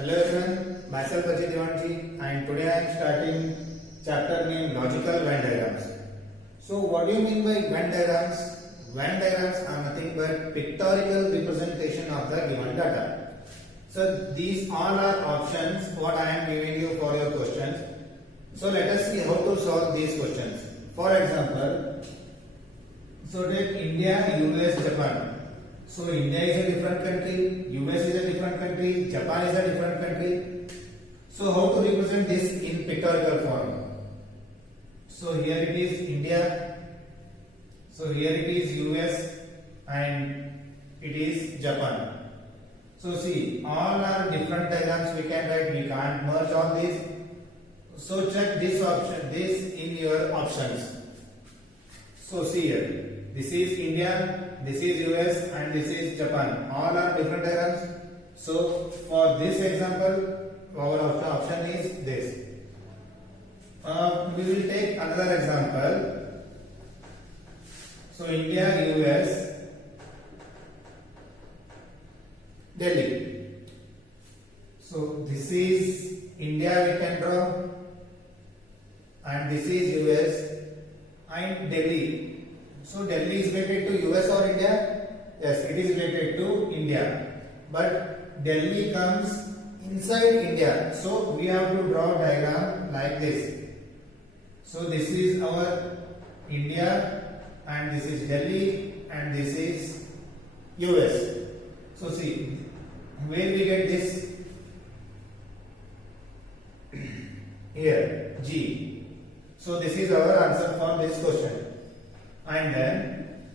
Hello everyone, myself Ajay Devanji and today I am starting chapter named Logical Venn Diagrams. So what do you mean by Venn Diagrams? Venn diagrams are nothing but pictorial representation of the given data. So these all are options what I am giving you for your questions. So let us see how to solve these questions. For example, so take India, US, Japan. So India is a different country, US is a different country, Japan is a different country. So how to represent this in pictorial form? So here it is India, so here it is US and it is Japan. So see, all are different diagrams we can write, we can't merge all these. So check this option, this in your options. So see here. This is India, this is US and this is Japan. All are different diagrams. So for this example, our option is this. We will take another example. So India, US, Delhi. So this is India we can draw and this is US and Delhi. So Delhi is related to US or India? Yes, it is related to India. But Delhi comes inside India. So we have to draw a diagram like this. So this is our India and this is Delhi and this is US. So see, where we get this? Here, G. So this is our answer for this question. And then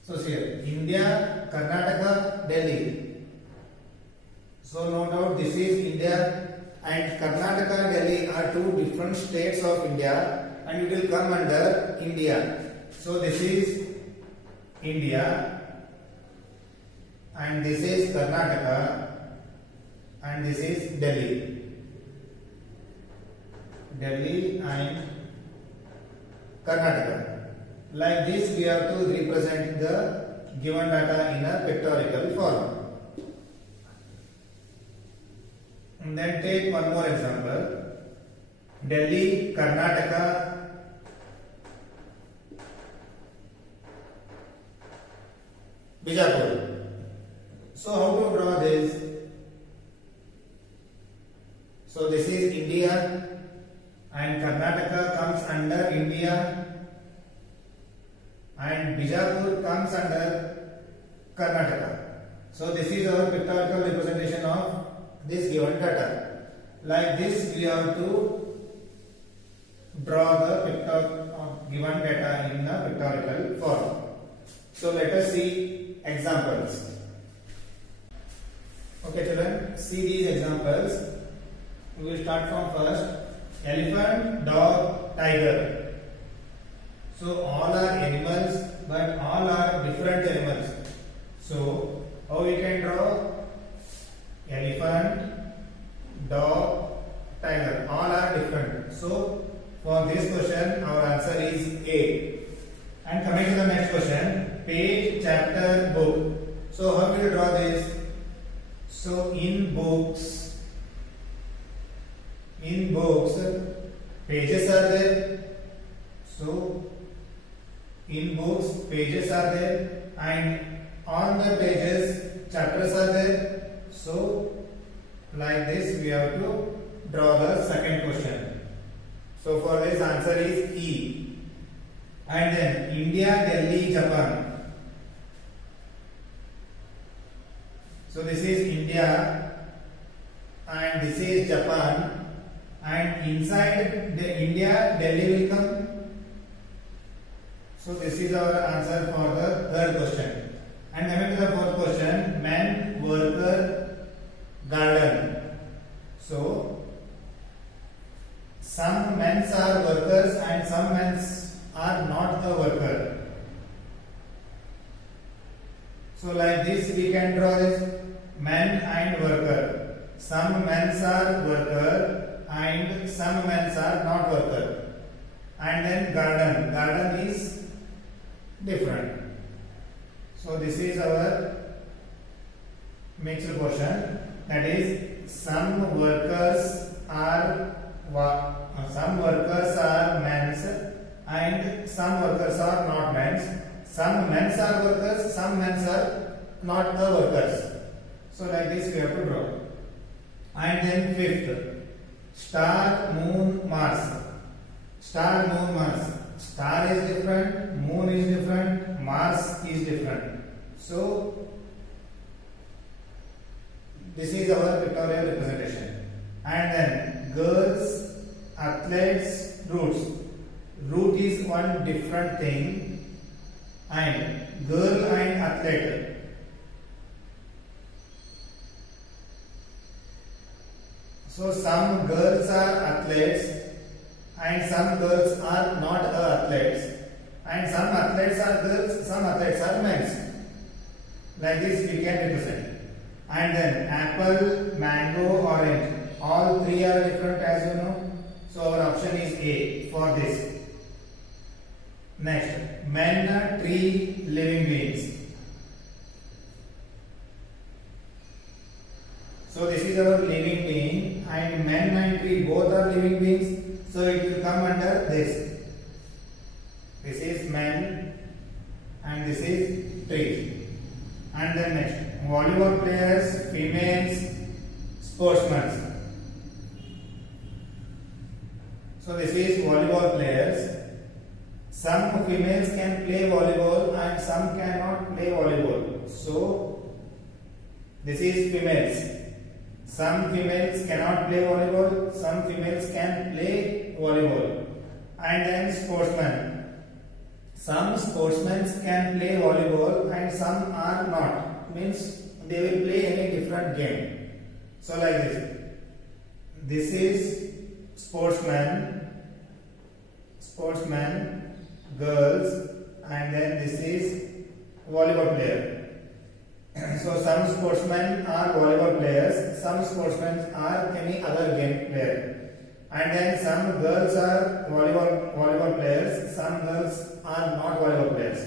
so here India, Karnataka, Delhi. So no doubt this is India and Karnataka, Delhi are two different states of India and it will come under India. So this is India and this is Karnataka and this is Delhi. Delhi and Karnataka. Like this we have to represent the given data in a pictorial form. And then take one more example. Delhi, Karnataka, Bijapur. So how to draw this? So this is India and Karnataka comes under India and Bijapur comes under Karnataka. So this is our pictorial representation of this given data. Like this we have to draw the picture of given data in a pictorial form. So let us see examples. Okay children, see these examples. We will start from first. Elephant, dog, tiger. So all are animals but all are different animals. So how we can draw? Elephant, dog, tiger. All are different. So for this question our answer is A. And coming to the next question, page, chapter, book. So how will you draw this? So in books, pages are there. So in books, pages are there, and on the pages, chapters are there. So like this, we have to draw the second question. So for this answer is E. And then India, Delhi, Japan. So this is India and this is Japan and inside the India, Delhi will come. So this is our answer for the third question. And coming to the fourth question, man, worker, garden. So some men are workers and some men are not a worker. So like this we can draw this man and worker. Some men are worker and some men are not worker. And then garden. Garden is different. So this is our mixed portion. That is, some workers are men's and some workers are not men's. Some men's are workers, some men's are not the workers. So like this we have to draw. And then fifth, star, moon, Mars. Star, moon, Mars. Star is different, moon is different, Mars is different. So this is our pictorial representation. And then girls, athletes, roots. Root is one different thing, and girl and athlete. So some girls are athletes and some girls are not athletes, and some athletes are girls, some athletes are men. Like this we can represent. And then apple, mango, orange. All three are different, as you know. So our option is A for this. Next, men, tree, living beings. So this is our living being, and men and tree both are living beings. So it will come under this. This is men and this is tree. And then next, volleyball players, females, sportsmen. So this is volleyball players. Some females can play volleyball and some cannot play volleyball. So this is females. Some females cannot play volleyball, some females can play volleyball. And then sportsmen. Some sportsmen can play volleyball and some are not. Means they will play any different game. So like this. This is sportsman, girls, and then this is volleyball player. So some sportsmen are volleyball players, some sportsmen are any other game player. And then some girls are volleyball players, some girls are not volleyball players.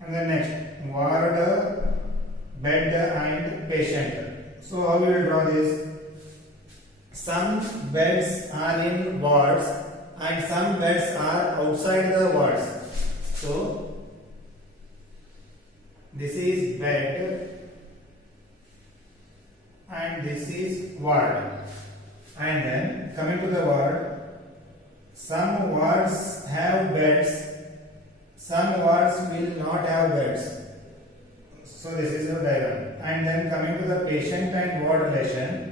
And then next, ward, bed and patient. So how we will draw this? Some beds are in wards and some beds are outside the wards. So this is bed and this is ward. And then coming to the ward, some wards have beds, some wards will not have beds. So this is the diagram. And then coming to the patient and ward relation,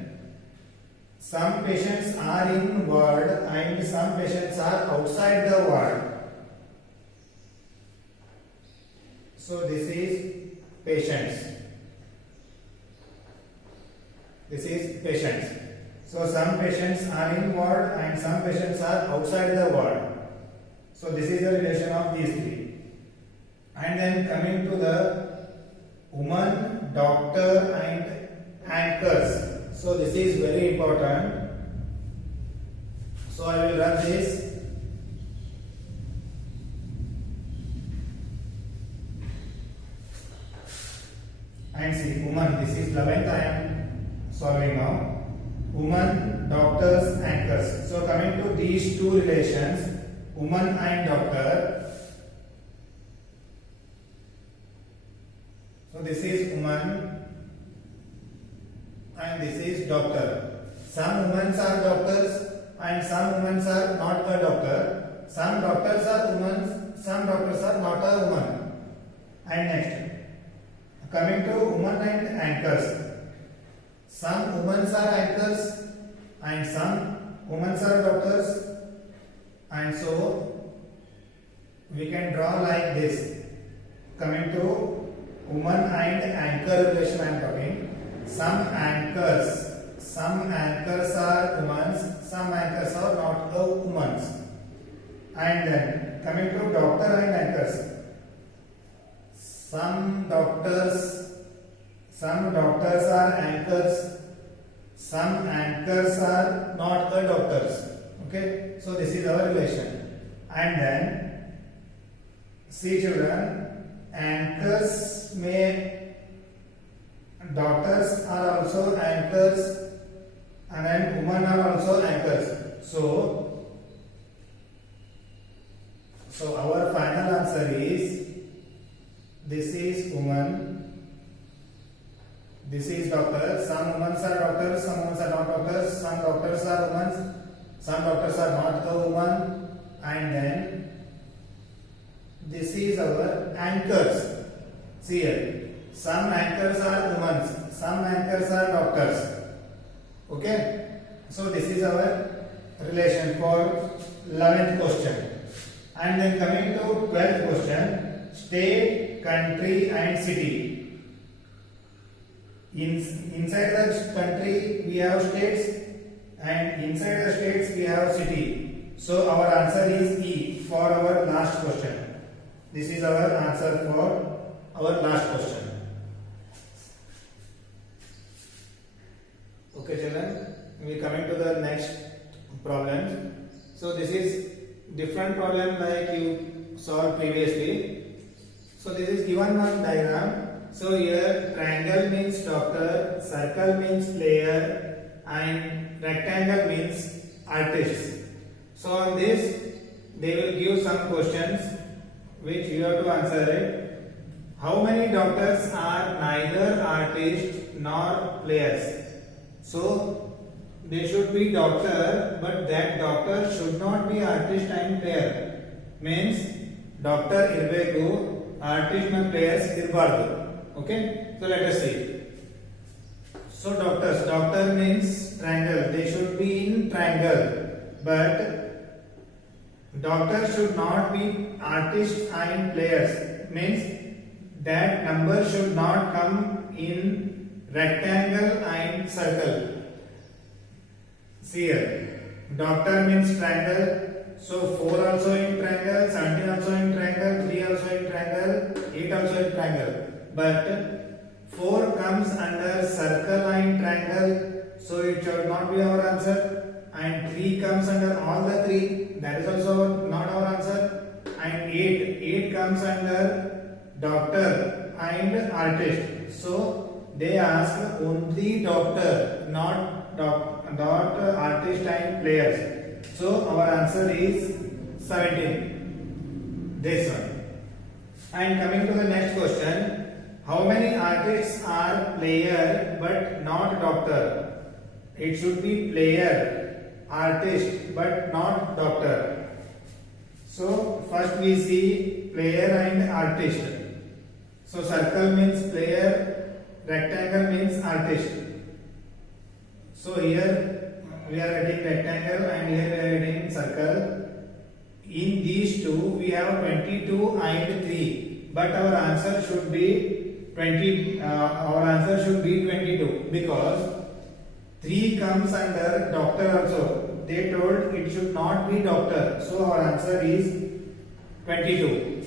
some patients are in ward and some patients are outside the ward. So this is patients. This is patients. So some patients are in ward and some patients are outside the ward. So this is the relation of these three. And then coming to the woman, doctor and anchors. So this is very important. So I will run this. And see, woman, this is 11th I am solving now. Woman, doctors, anchors. So coming to these two relations, woman and doctor. So this is woman and this is doctor. Some women are doctors and some women are not a doctor. Some doctors are women, some doctors are not a woman. And next, coming to women and anchors. Some women are anchors and some women are doctors, and so we can draw like this. Coming to woman and anchor relation I am talking. Some anchors are women, some anchors are not a women. And then coming to doctor and anchors. Some doctors are anchors, some anchors are not the doctors. Okay, so this is our relation. And then see children, anchors may, doctors are also anchors and then women are also anchors. So our final answer is, this is woman, this is doctor. Some women are doctors, some women are not doctors, some doctors are women, some doctors are not the woman, and then this is our anchors. See here, some anchors are women, some anchors are doctors. Okay, so this is our relation for 11th question. And then coming to 12th question, state, country and city. Inside the country we have states and inside the states we have city. So our answer is E for our last question. This is our answer for our last question. Okay children, we coming to the next problem. So this is different problem like you solved previously. So this is given one diagram. So here triangle means doctor, circle means player and rectangle means artist. So on this they will give some questions which you have to answer it. How many doctors are neither artists nor players? So they should be doctor, but that doctor should not be artist and player. Means doctor irbeku, artist and players irbardu. Okay, so let us see. So doctors, doctor means triangle, they should be in triangle, but doctor should not be artist and players. Means that number should not come in rectangle and circle. See here, doctor means triangle, so 4 also in triangle, 17 also in triangle, 3 also in triangle, 8 also in triangle. But 4 comes under circle and triangle, so it should not be our answer. And 3 comes under all the 3, that is also not our answer. And 8 comes under doctor and artist. So they ask only doctor, not artist and players. So our answer is 17. This one. And coming to the next question. How many artists are player but not doctor? It should be player, artist but not doctor. So first we see player and artist. So circle means player, rectangle means artist. So here we are getting rectangle and here we are getting circle. In these two we have 22 and 3, but our answer should be 20. Our answer should be 22 because 3 comes under doctor also. They told it should not be doctor, so our answer is 22.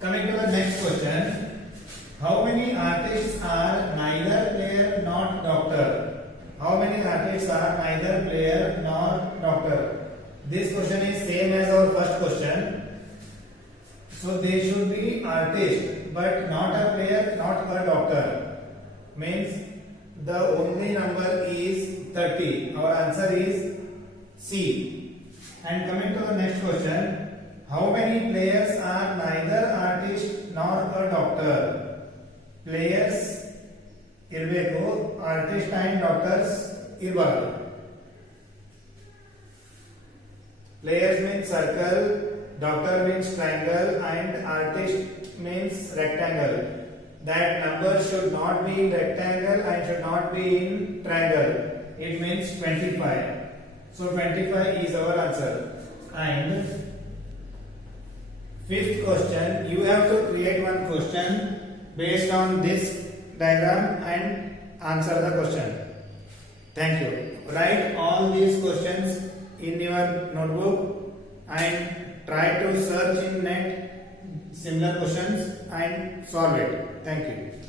Coming to the next question, how many artists are neither player nor doctor? How many artists are neither player nor doctor? This question is same as our first question. So they should be artist but not a player, not a doctor. Means the only number is 30. Our answer is C. And coming to the next question, how many players are neither artist nor a doctor? Players irbeku, artist and doctors irbaru. Players means circle, doctor means triangle and artist means rectangle. That number should not be in rectangle and should not be in triangle. It means 25. So 25 is our answer. And fifth question, you have to create one question based on this diagram and answer the question. Thank you. Write all these questions in your notebook and try to search in net similar questions and solve it. Thank you.